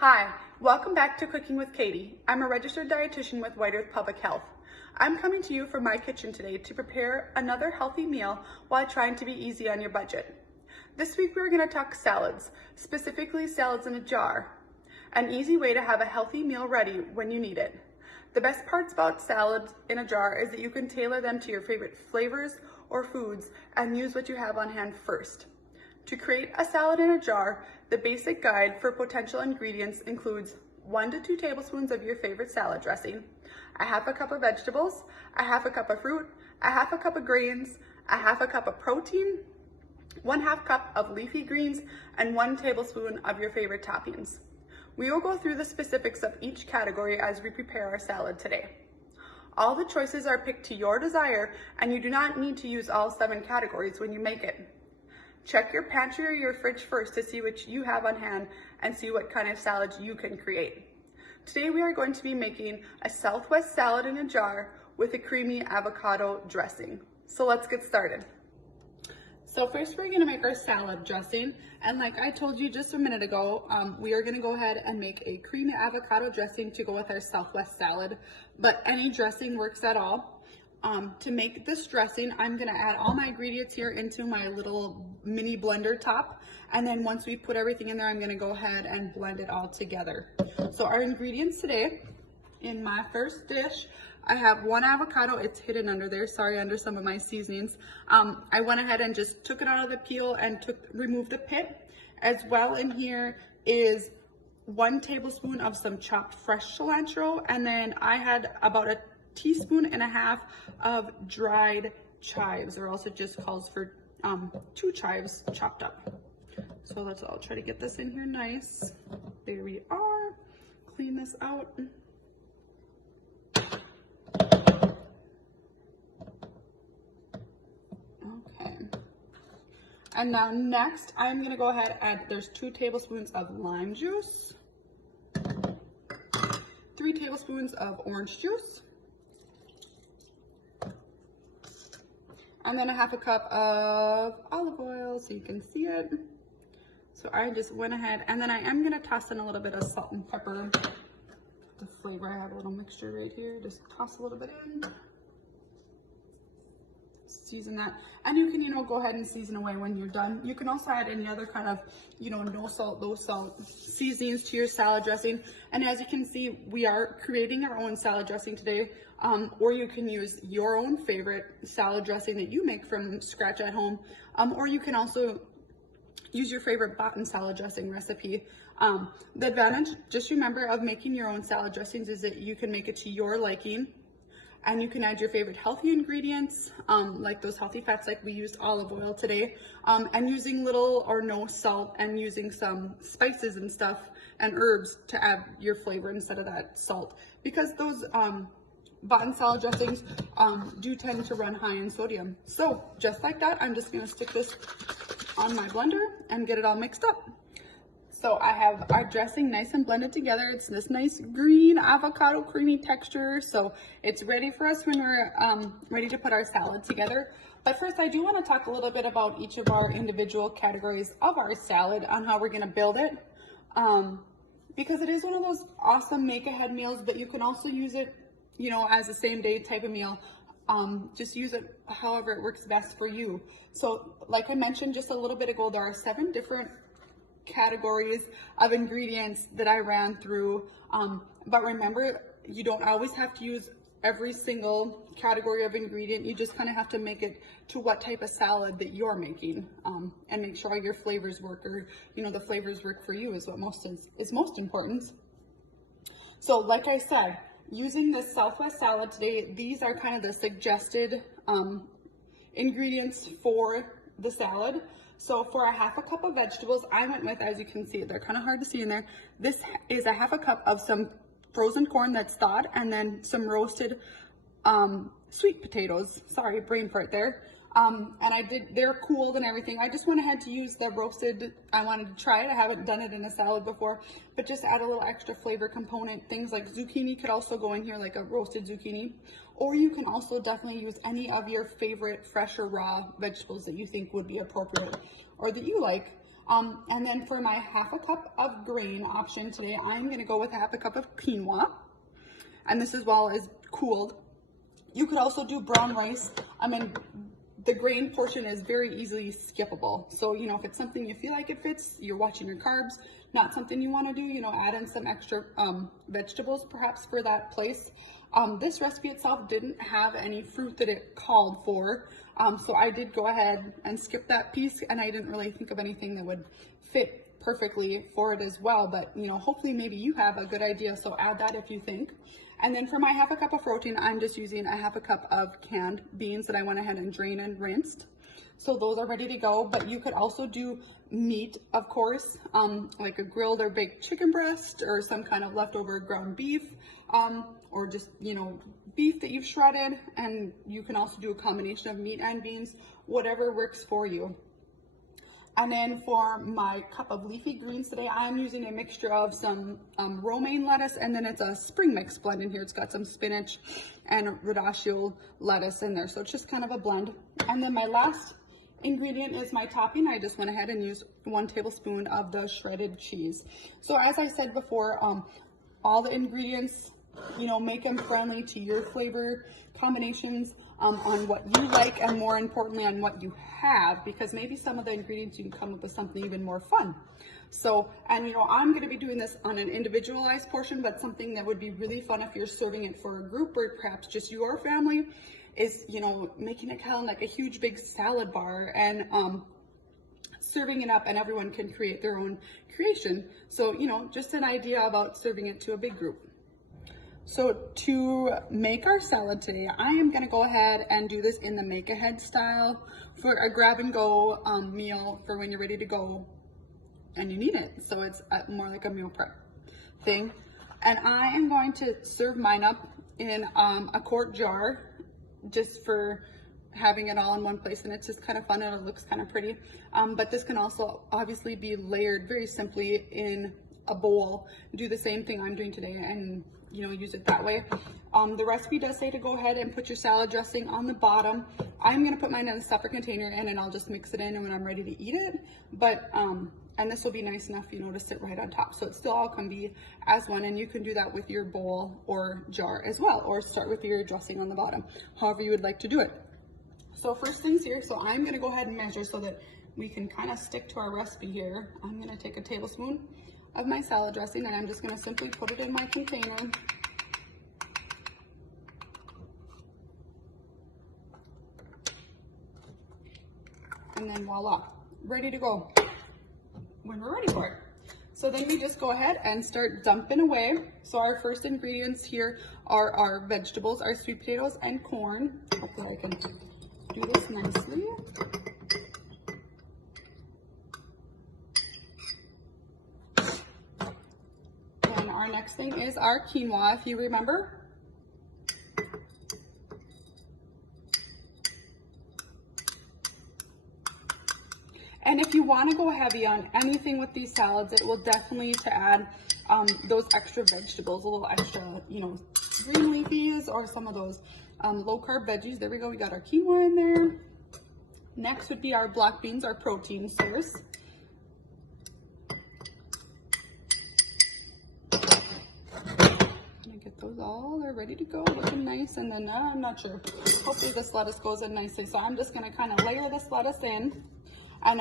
Hi, welcome back to Cooking with Katie. I'm a registered dietitian with White Earth Public Health. I'm coming to you from my kitchen today to prepare another healthy meal while trying to be easy on your budget. This week we're going to talk salads, specifically salads in a jar. An easy way to have a healthy meal ready when you need it. The best parts about salads in a jar is that you can tailor them to your favorite flavors or foods and use what you have on hand first. To create a salad in a jar, the basic guide for potential ingredients includes 1 to 2 tablespoons of your favorite salad dressing, a half a cup of vegetables, a half a cup of fruit, a half a cup of grains, a half a cup of protein, 1/2 cup of leafy greens, and 1 tablespoon of your favorite toppings. We will go through the specifics of each category as we prepare our salad today. All the choices are picked to your desire, and you do not need to use all 7 categories when you make it. Check your pantry or your fridge first to see what you have on hand and see what kind of salads you can create. Today we are going to be making a Southwest salad in a jar with a creamy avocado dressing. So let's get started. So first we're going to make our salad dressing, and like I told you just a minute ago, we are going to go ahead and make a creamy avocado dressing to go with our Southwest salad, but any dressing works at all. To make this dressing, I'm going to add all my ingredients here into my little mini blender top, and then once we put everything in there, I'm going to go ahead and blend it all together. So our ingredients today, in my first dish, I have 1 avocado. It's hidden under there, sorry, under some of my seasonings. I went ahead and just took it out of the peel and removed the pit. As well, in here is 1 tablespoon of some chopped fresh cilantro, and then I had about a 1.5 teaspoons of dried chives, or else it just calls for 2 chives chopped up. So I'll try to get this in here nice. There we are. Clean this out. Okay. And now next, I'm gonna go ahead and there's 2 tablespoons of lime juice, 3 tablespoons of orange juice, and then a half a cup of olive oil so you can see it. So I just went ahead, and then I am gonna toss in a little bit of salt and pepper. The flavor, I have a little mixture right here. Just toss a little bit in. Season that, and you can, go ahead and season away when you're done. You can also add any other kind of, no salt, low salt seasonings to your salad dressing. And as you can see, we are creating our own salad dressing today, or you can use your own favorite salad dressing that you make from scratch at home, or you can also use your favorite bought-in salad dressing recipe. The advantage, just remember, of making your own salad dressings is that you can make it to your liking. And you can add your favorite healthy ingredients, like those healthy fats, like we used olive oil today, and using little or no salt, and using some spices and stuff and herbs to add your flavor instead of that salt. Because those bought-in salad dressings do tend to run high in sodium. So just like that, I'm just gonna stick this on my blender and get it all mixed up. So I have our dressing nice and blended together. It's this nice green avocado creamy texture. So it's ready for us when we're ready to put our salad together. But first, I do want to talk a little bit about each of our individual categories of our salad on how we're going to build it. Because it is one of those awesome make-ahead meals, but you can also use it, as a same-day type of meal. Just use it however it works best for you. So like I mentioned just a little bit ago, there are 7 different categories of ingredients that I ran through, but remember, you don't always have to use every single category of ingredient. You just kind of have to make it to what type of salad that you're making, and make sure your flavors work, or the flavors work for you is what is most important. So like I said, using this Southwest salad today, these are kind of the suggested ingredients for the salad. So for a half a cup of vegetables, I went with, as you can see, they're kind of hard to see in there. This is a half a cup of some frozen corn that's thawed, and then some roasted sweet potatoes. Sorry, brain fart there. And they're cooled and everything. I just went ahead to use the roasted. I wanted to try it. I haven't done it in a salad before, but just add a little extra flavor component. Things like zucchini could also go in here, like a roasted zucchini. Or you can also definitely use any of your favorite fresh or raw vegetables that you think would be appropriate or that you like. And then for my half a cup of grain option today, I'm gonna go with half a cup of quinoa. And this as well is cooled. You could also do brown rice. I mean, the grain portion is very easily skippable. So, you know, if it's something you feel like it fits, you're watching your carbs, not something you want to do, you know, add in some extra vegetables perhaps for that place. This recipe itself didn't have any fruit that it called for. So I did go ahead and skip that piece, and I didn't really think of anything that would fit perfectly for it as well. But, you know, hopefully maybe you have a good idea. So add that if you think. And then for my half a cup of protein, I'm just using a half a cup of canned beans that I went ahead and drained and rinsed. So those are ready to go, but you could also do meat, of course, like a grilled or baked chicken breast or some kind of leftover ground beef, or just, you know, beef that you've shredded. And you can also do a combination of meat and beans, whatever works for you. And then for my cup of leafy greens today, I'm using a mixture of some romaine lettuce, and then it's a spring mix blend in here. It's got some spinach and radicchio lettuce in there. So it's just kind of a blend. And then my last ingredient is my topping. I just went ahead and used 1 tablespoon of the shredded cheese. So as I said before, all the ingredients, you know, make them friendly to your flavor combinations, on what you like, and more importantly on what you have, because maybe some of the ingredients you can come up with something even more fun. So, and you know, I'm going to be doing this on an individualized portion, but something that would be really fun if you're serving it for a group or perhaps just your family is, you know, making it kind of like a huge big salad bar and serving it up, and everyone can create their own creation. So, you know, just an idea about serving it to a big group. So to make our salad today, I am going to go ahead and do this in the make-ahead style for a grab-and-go meal for when you're ready to go and you need it. So it's more like a meal prep thing. And I am going to serve mine up in a quart jar just for having it all in one place, and it's just kind of fun and it looks kind of pretty. But this can also obviously be layered very simply in a bowl. Do the same thing I'm doing today and, you know, use it that way. The recipe does say to go ahead and put your salad dressing on the bottom. I'm going to put mine in a separate container and then I'll just mix it in when I'm ready to eat it. But and this will be nice enough, you know, to sit right on top. So it still all can be as one, and you can do that with your bowl or jar as well, or start with your dressing on the bottom, however you would like to do it. So first things here, so I'm going to go ahead and measure so that we can kind of stick to our recipe here. I'm going to take a tablespoon of my salad dressing, and I'm just going to simply put it in my container. And then voila, ready to go when we're ready for it. So then we just go ahead and start dumping away. So our first ingredients here are our vegetables, our sweet potatoes and corn. Hopefully I can do this nicely. And our next thing is our quinoa, if you remember. And if you want to go heavy on anything with these salads, it will definitely to add those extra vegetables, a little extra, you know, green leafies or some of those low carb veggies. There we go. We got our quinoa in there. Next would be our black beans, our protein source. Get those all, they're ready to go, looking nice. And then I'm not sure, hopefully this lettuce goes in nicely. So I'm just going to kind of layer this lettuce in. And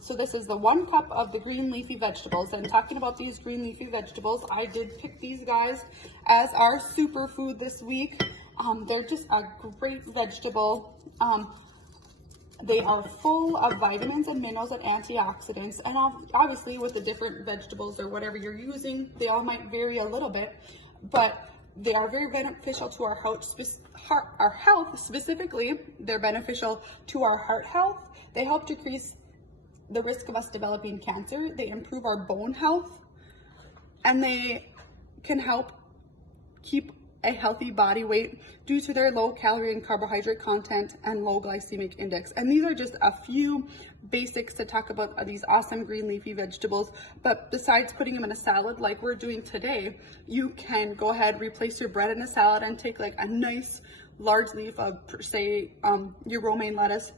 so this is the 1 cup of the green leafy vegetables. And talking about these green leafy vegetables, I did pick these guys as our superfood this week. They're just a great vegetable. They are full of vitamins and minerals and antioxidants. And obviously with the different vegetables or whatever you're using, they all might vary a little bit, but they are very beneficial to our health specifically. They're beneficial to our heart health. They help decrease the risk of us developing cancer. They improve our bone health, and they can help keep a healthy body weight due to their low calorie and carbohydrate content and low glycemic index. And these are just a few basics to talk about these awesome green leafy vegetables. But besides putting them in a salad like we're doing today, you can go ahead, replace your bread in a salad and take like a nice large leaf of, say, your romaine lettuce,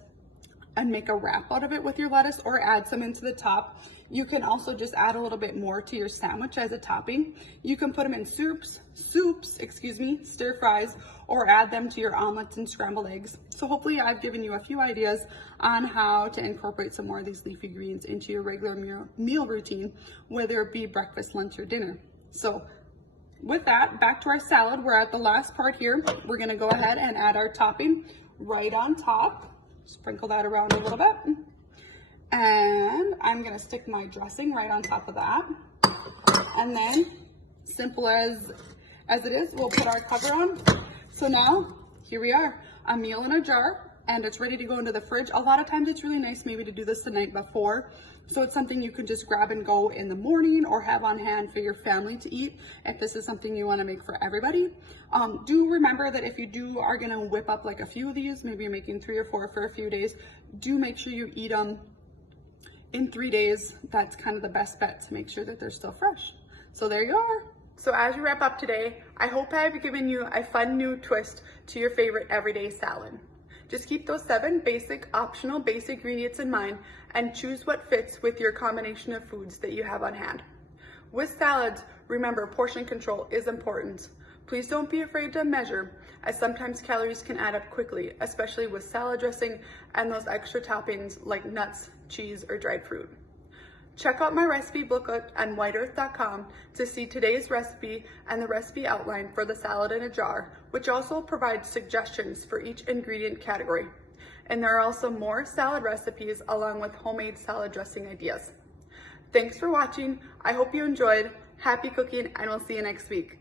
and make a wrap out of it with your lettuce or add some into the top. You can also just add a little bit more to your sandwich as a topping. You can put them in soups, stir fries, or add them to your omelets and scrambled eggs. So hopefully I've given you a few ideas on how to incorporate some more of these leafy greens into your regular meal routine, whether it be breakfast, lunch, or dinner. So with that, back to our salad. We're at the last part here. We're gonna go ahead and add our topping right on top. Sprinkle that around a little bit. And I'm gonna stick my dressing right on top of that. And then, simple as it is, we'll put our cover on. So now, here we are, a meal in a jar, and it's ready to go into the fridge. A lot of times it's really nice maybe to do this the night before. So it's something you can just grab and go in the morning or have on hand for your family to eat if this is something you wanna make for everybody. Do remember that if you are gonna whip up like a few of these, maybe you're making 3 or 4 for a few days, do make sure you eat them in 3 days. That's kind of the best bet to make sure that they're still fresh. So there you are. So as you wrap up today, I hope I've given you a fun new twist to your favorite everyday salad. Just keep those 7 optional basic ingredients in mind and choose what fits with your combination of foods that you have on hand. With salads, remember portion control is important. Please don't be afraid to measure, as sometimes calories can add up quickly, especially with salad dressing and those extra toppings like nuts, cheese, or dried fruit. Check out my recipe booklet on whiteearth.com to see today's recipe and the recipe outline for the salad in a jar, which also provides suggestions for each ingredient category. And there are also more salad recipes along with homemade salad dressing ideas. Thanks for watching. I hope you enjoyed. Happy cooking, and we'll see you next week.